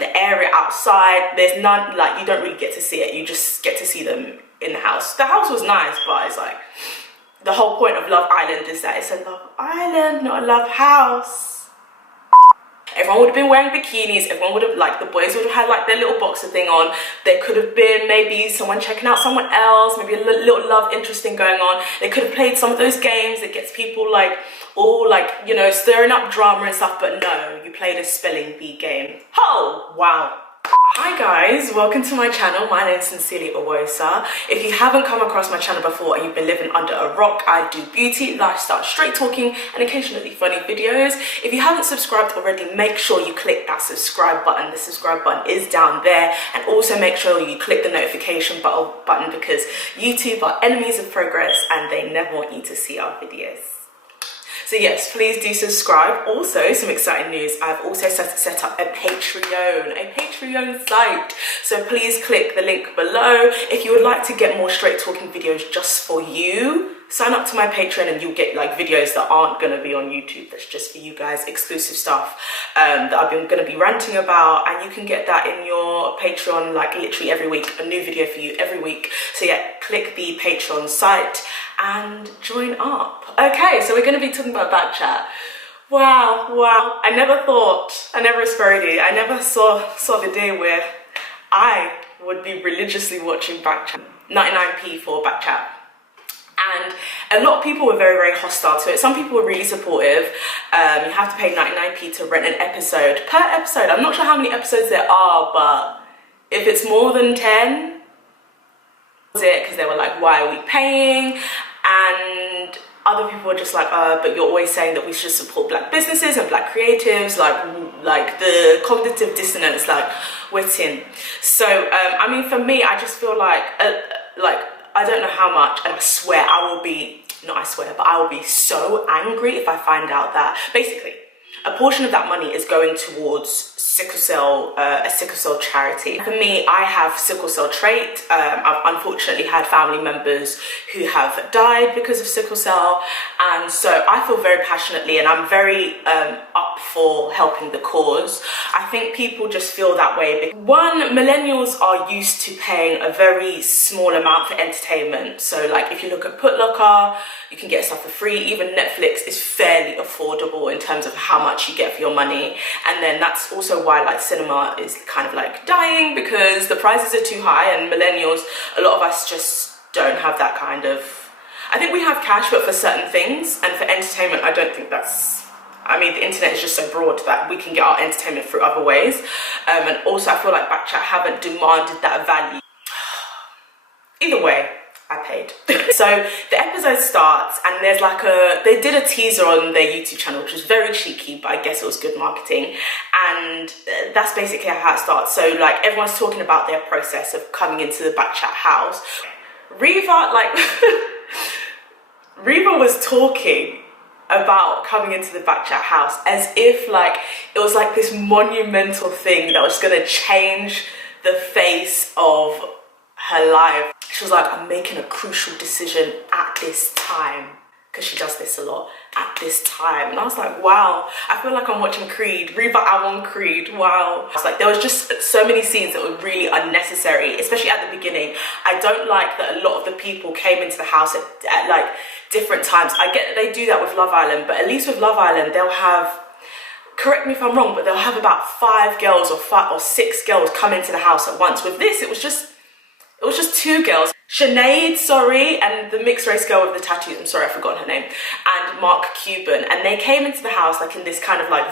the area outside, there's none, like, you don't really get to see it. You just get to see them in the house. The house was nice, but it's like, the whole point of Love Island is that it's a Love Island, not a Love House. Everyone would have been wearing bikinis. Everyone would have, like, the boys would have had like their little boxer thing on. There could have been maybe someone checking out someone else, maybe a little love interest thing going on. They could have played some of those games that gets people like all like, you know, stirring up drama and stuff, but no, you played a spelling bee game. Oh, wow. Hi guys, welcome to my channel. My name is sincerely Oghosa. If you haven't come across my channel before and you've been living under a rock, I do beauty, lifestyle, straight talking and occasionally funny videos. If you haven't subscribed already, make sure you click that subscribe button. The subscribe button is down there, and also make sure you click the notification button because YouTube are enemies of progress and they never want you to see our videos. So yes, please do subscribe. Also, some exciting news, I've also set up a Patreon site. So please click the link below. If you would like to get more straight talking videos just for you, sign up to my Patreon and you'll get like videos that aren't going to be on YouTube. That's just for you guys, exclusive stuff that I've been going to be ranting about, and you can get that in your Patreon like literally every week, a new video for you every week. So yeah, click the Patreon site and join up. Okay, so we're going to be talking about BKCHAT. Wow, I never aspirated, I never saw the day where I would be religiously watching BKCHAT, 99p for BKCHAT. And a lot of people were very, very hostile to it. Some people were really supportive. You have to pay 99p to rent an episode. Per episode, I'm not sure how many episodes there are, but if it's more than 10, was it? Because they were like, why are we paying? And other people were just like, but you're always saying that we should support black businesses and black creatives, like the cognitive dissonance, like we're tin. So I mean, for me, I just feel like I don't know how much, and I swear I will be, not I swear, but I will be so angry if I find out that basically a portion of that money is going towards sickle cell, a sickle cell charity. For me, I have sickle cell trait. I've unfortunately had family members who have died because of sickle cell, and so I feel very passionately, and I'm very up for helping the cause. I think people just feel that way because, one, millennials are used to paying a very small amount for entertainment. So like if you look at Putlocker, you can get stuff for free. Even Netflix is fairly affordable in terms of how much you get for your money. And then that's also why like cinema is kind of like dying, because the prices are too high, and millennials, a lot of us just don't have that kind of, I think we have cash, but for certain things, and for entertainment, I don't think that's, I mean, the internet is just so broad that we can get our entertainment through other ways. And also I feel like BKCHAT haven't demanded that value. Either way, I paid. So the episode starts, and there's like they did a teaser on their YouTube channel, which was very cheeky, but I guess it was good marketing. And that's basically how it starts. So like everyone's talking about their process of coming into the BKCHAT house. Reva was talking about coming into the BKCHAT house as if like it was like this monumental thing that was gonna change the face of her life. She was like, I'm making a crucial decision at this time, because she does this a lot, at this time. And I was like, wow, I feel like I'm watching Creed. Reva, I want Creed, wow. It's like there was just so many scenes that were really unnecessary, especially at the beginning. I don't like that a lot of the people came into the house at like different times. I get that they do that with Love Island, but at least with Love Island, they'll have, correct me if I'm wrong, but they'll have about 5 girls or 6 girls come into the house at once. With this, it was just 2 girls. Sinead, sorry, and the mixed race girl with the tattoos, I'm sorry, I've forgotten her name, and Mark Cuban. And they came into the house like in this kind of like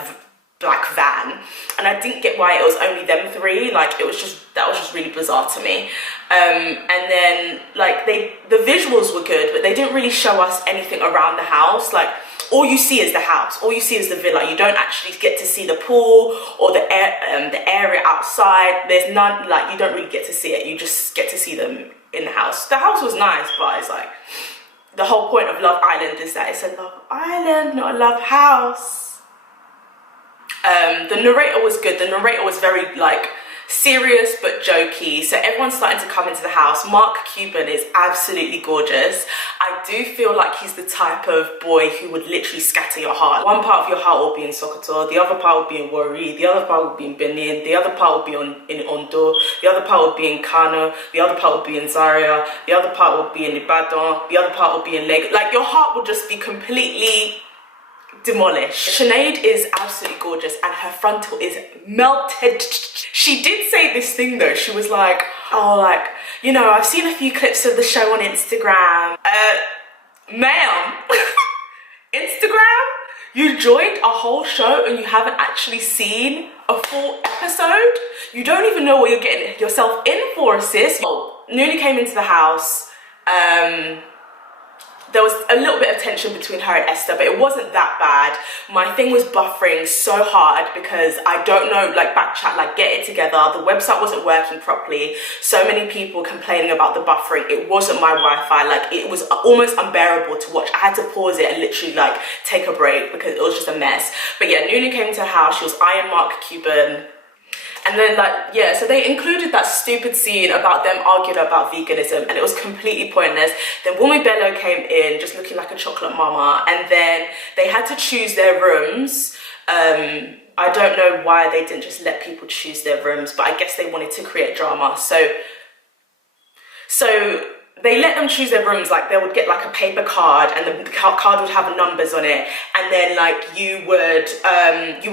black van, and I didn't get why it was only them 3. Like it was just, that was just really bizarre to me. And then like the visuals were good, but they didn't really show us anything around the house. Like all you see is the house, all you see is the villa. You don't actually get to see the pool or the area outside. There's none, like you don't really get to see it. You just get to see them in the house. The house was nice, but it's like the whole point of Love Island is that it's a Love Island, not a Love House. The narrator was good. The narrator was very like serious but jokey. So everyone's starting to come into the house. Mark Cuban is absolutely gorgeous. I do feel like he's the type of boy who would literally scatter your heart. One part of your heart will be in Sokoto, the other part will be in Warri, the other part will be in Benin, the other part will be in Ondo, the other part will be in Kano, the other part will be in Zaria, the other part will be in Ibadan, the other part will be in Lagos. Like, your heart will just be completely demolished. Sinead is absolutely gorgeous and her frontal is melted. She did say this thing though. She was like, oh, like, you know, I've seen a few clips of the show on Instagram. Ma'am, Instagram? You joined a whole show and you haven't actually seen a full episode? You don't even know what you're getting yourself in for, sis. Oh, Nunu came into the house. There was a little bit of tension between her and Esther, but it wasn't that bad. My thing was buffering so hard because I don't know, like, BKCHAT, like, get it together. The website wasn't working properly. So many people complaining about the buffering. It wasn't my Wi-Fi. Like, it was almost unbearable to watch. I had to pause it and literally, like, take a break because it was just a mess. But yeah, Nunu came to the house. She was eyeing Mark Cuban. And then, like, yeah, so they included that stupid scene about them arguing about veganism and it was completely pointless. Then Wumi Bello came in just looking like a chocolate mama and then they had to choose their rooms. I don't know why they didn't just let people choose their rooms, but I guess they wanted to create drama. So they let them choose their rooms. Like, they would get like a paper card and the card would have numbers on it, and then like you would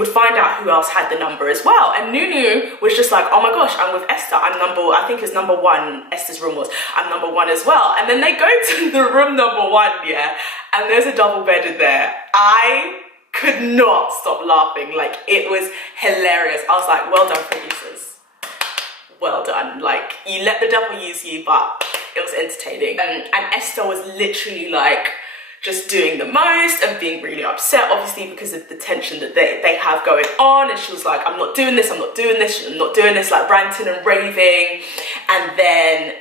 find out who else had the number as well. And Nunu was just like, oh my gosh, I'm with Esther, I think it's number 1, Esther's room was, I'm number 1 as well. And then they go to the room number 1, yeah, and there's a double bed in there. I could not stop laughing. Like, it was hilarious. I was like, well done, producers, well done. Like, you let the devil use you, but it was entertaining. And Esther was literally like just doing the most and being really upset, obviously because of the tension that they have going on. And she was like, I'm not doing this, I'm not doing this, I'm not doing this, like ranting and raving. And then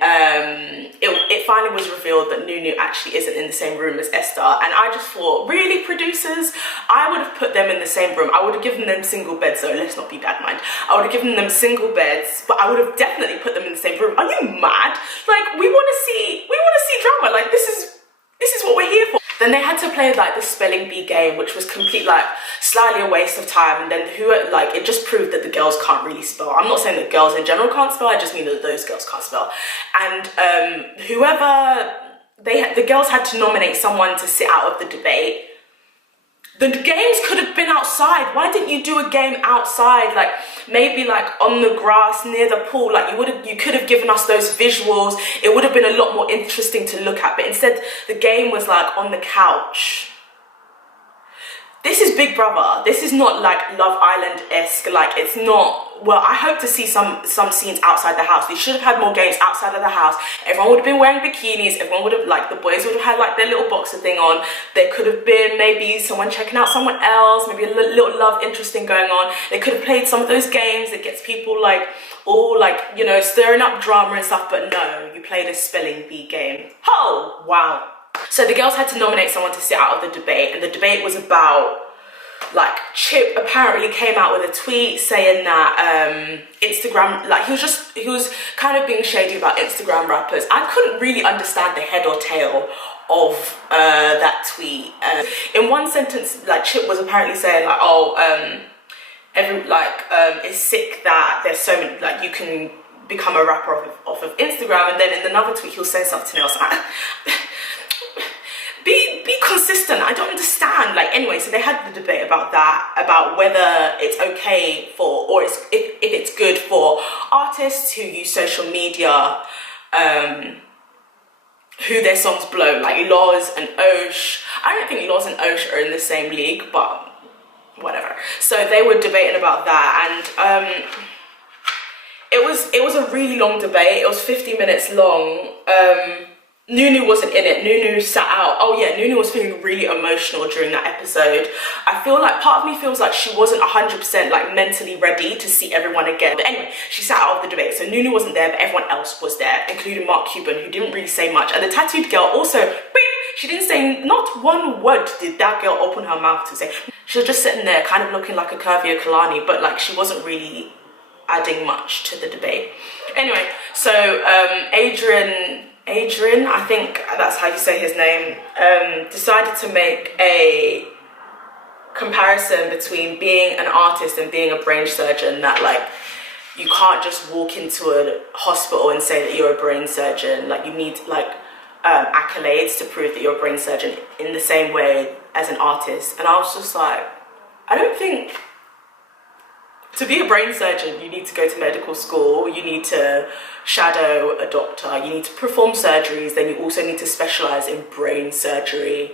it finally was revealed that Nunu actually isn't in the same room as Esther. And I just thought, really, producers? I would have put them in the same room. I would have given them single beds, though, let's not be bad mind. I would have given them single beds, but I would have definitely put them in the same room. Are you mad? Like, we want to see drama. Like, this is what we're here for. Then they had to play like the spelling bee game, which was complete, like, slightly a waste of time. And then it just proved that the girls can't really spell. I'm not saying that girls in general can't spell, I just mean that those girls can't spell. And the girls had to nominate someone to sit out of the debate. The games could have been outside. Why didn't you do a game outside? Like, maybe like on the grass near the pool. Like, you could have given us those visuals. It would have been a lot more interesting to look at. But instead, the game was like on the couch. This is Big Brother. This is not like Love Island-esque. Like, it's not. Well, I hope to see some scenes outside the house. They should have had more games outside of the house. Everyone would have been wearing bikinis. Everyone would have, like, the boys would have had like their little boxer thing on. There could have been maybe someone checking out someone else, maybe a little love interest thing going on. They could have played some of those games that gets people like all like, you know, stirring up drama and stuff. But no, you played a spelling bee game. Oh, wow. So the girls had to nominate someone to sit out of the debate, and the debate was about, like, Chip apparently came out with a tweet saying that Instagram, like, he was kind of being shady about Instagram rappers. I couldn't really understand the head or tail of that tweet. In one sentence, like, Chip was apparently saying like, oh, it's sick that there's so many, like, you can become a rapper off of Instagram. And then in another tweet he'll say something else. Be consistent. I don't understand. Like, anyway, so they had the debate about that, about whether it's okay for, or if it's good for artists who use social media, who their songs blow, like Loz and Osh. I don't think Loz and Osh are in the same league, but whatever. So they were debating about that, and it was a really long debate. It was 50 minutes long. Nunu wasn't in it. Nunu sat out. Oh yeah, Nunu was feeling really emotional during that episode. I feel like, part of me feels like she wasn't 100% like mentally ready to see everyone again. But anyway, she sat out of the debate. So Nunu wasn't there, but everyone else was there, including Mark Cuban, who didn't really say much. And the tattooed girl also, she didn't say, not one word did that girl open her mouth to say. She was just sitting there kind of looking like a curvier Kalani, but like she wasn't really adding much to the debate. Anyway, so Adrian, I think that's how you say his name, decided to make a comparison between being an artist and being a brain surgeon, that like you can't just walk into a hospital and say that you're a brain surgeon. Like you need like accolades to prove that you're a brain surgeon in the same way as an artist. And I was just like, I don't think to be a brain surgeon you need to go to medical school, you need to shadow a doctor, you need to perform surgeries, then you also need to specialize in brain surgery.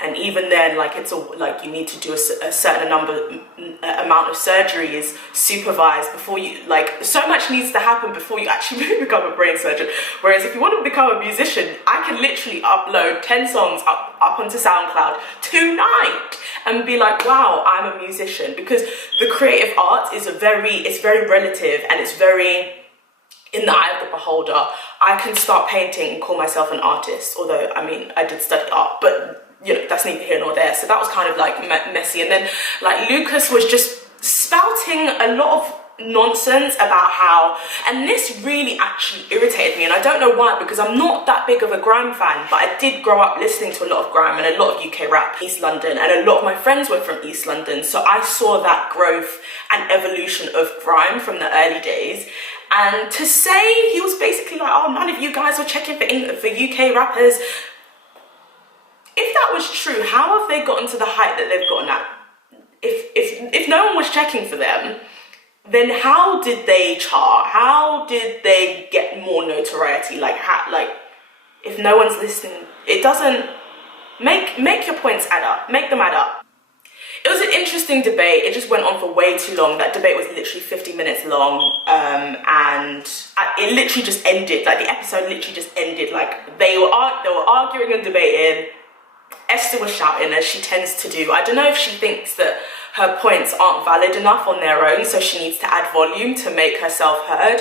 And even then, like it's like you need to do a certain amount of surgeries supervised before you, like so much needs to happen before you actually become a brain surgeon. Whereas if you want to become a musician, I can literally upload 10 songs up onto SoundCloud tonight and be like, wow, I'm a musician. Because the creative arts is it's very relative, and it's very in the eye of the beholder. I can start painting and call myself an artist, although I mean I did study art, but you know, that's neither here nor there. So that was kind of like messy. And then like Lucas was just spouting a lot of nonsense about how, and this really actually irritated me, and I don't know why, because I'm not that big of a grime fan, but I did grow up listening to a lot of grime and a lot of UK rap, East London, and a lot of my friends were from East London, so I saw that growth and evolution of grime from the early days. And to say he was basically like, oh, none of you guys were checking for UK rappers. If that was true, how have they gotten to the height that they've gotten at? If no one was checking for them, then how did they chart? How did they get more notoriety? Like, if no one's listening, it doesn't make your points add up. Make them add up. It was an interesting debate. It just went on for way too long. That debate was literally 50 minutes long, and it literally just ended. Like the episode literally just ended. Like they were arguing and debating. Esther was shouting, as she tends to do. I don't know if she thinks that her points aren't valid enough on their own, so she needs to add volume to make herself heard.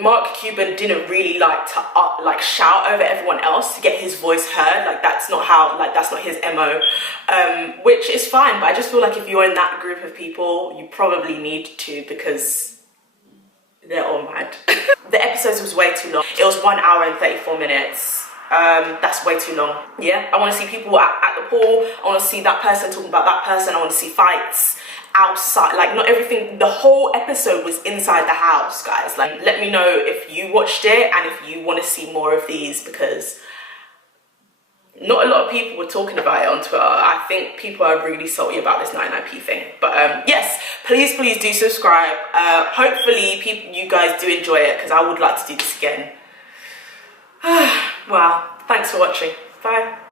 Mark Cuban didn't really like to shout over everyone else to get his voice heard. Like that's not his MO, which is fine. But I just feel like if you're in that group of people, you probably need to, because they're all mad. The episode was way too long. It was 1 hour and 34 minutes. That's way too long. Yeah, I want to see people at the pool. I want to see that person talking about that person. I want to see fights outside. Like not everything, the whole episode was inside the house, guys. Like let me know if you watched it and if you want to see more of these, because not a lot of people were talking about it on Twitter. I think people are really salty about this 99p thing. But yes, please do subscribe. Hopefully you guys do enjoy it, because I would like to do this again. Wow, thanks for watching. Bye.